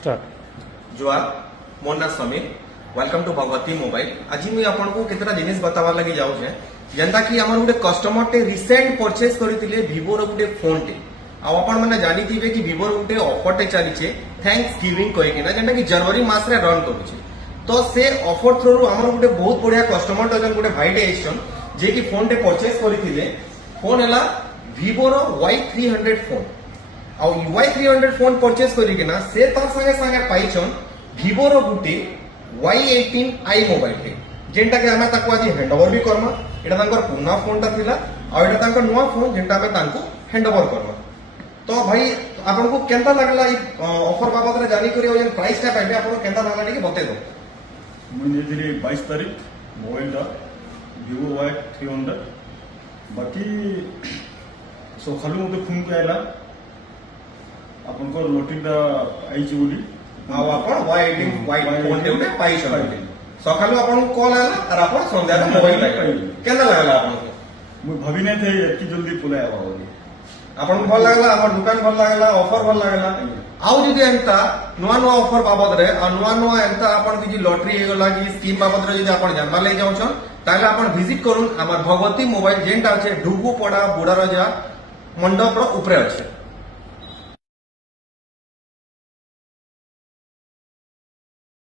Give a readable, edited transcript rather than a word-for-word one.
Start जुआर मोर ना Sameer welcome to Bhagwati mobile. आज मुझे आपको केतटा जिनिस बतावा लगी जाऊे जेनता कि आमर गोटे कस्टमर टे रिसेंट परचेज करते भिवोर गोटे फोन टे आपण मैंने जानी कि भिवोर गोटे ऑफर टे चली थैंक्स गिविंग कहीकिना जेनटा कि जनवरी मास रे रन करुचे। तो से ऑफर थ्रू आमर गोटे बहुत बढ़िया कस्टमर डजन गोटे भाईटे आइछन जे कि फोन टे परचेज करते फोन है भिवोर Y300 फोन आउ Y300 फोन परचेज करिकिना से तार संगे संगे पाइछन भिवोर गुटे Y18i मोबाइल टे जेनटा के हमें ताको आज हैंडओवर भी करमा। एटा तांकर पुना फोन टा थिला आ एटा तांकर नुवा फोन जेनटा हमें तांको हैंडओवर करमा। तो भाई आपन को केनता लागला ई ऑफर बाबत रे जानी करियो जेन प्राइस टा पाइबे आपन केनता लागला टिके बते दो। मुझे दिली 22 तारीख मोबाइल टा Vivo Y300 बाकी सकालू मते फोन के आइला आपन को लोटिंग टा आइची बोली आ आपण Y18 फोन टे उठे पाइछन सकालू आपन को कॉल आला और आपन संध्या रे मोबाइल पाइले केनता लागला आपन को मु भाभी नै थे एति जल्दी पुलाय आवा बोली आपन भल लागला हमर दुकान भल लागला ऑफर भल लागला आउ जदि एंता नुआ नुआ ऑफर बाबद रे आ नुआ नुआ एंता आपन कि लॉटरी हे गला कि स्कीम बाबद रे जदि आपन जानबा ले जाउछन ताले आपन विजिट करून हमर भगवती मोबाइल जेंटा अछि डुगु पड़ा बुडारजा मंडप रो ऊपर अछि।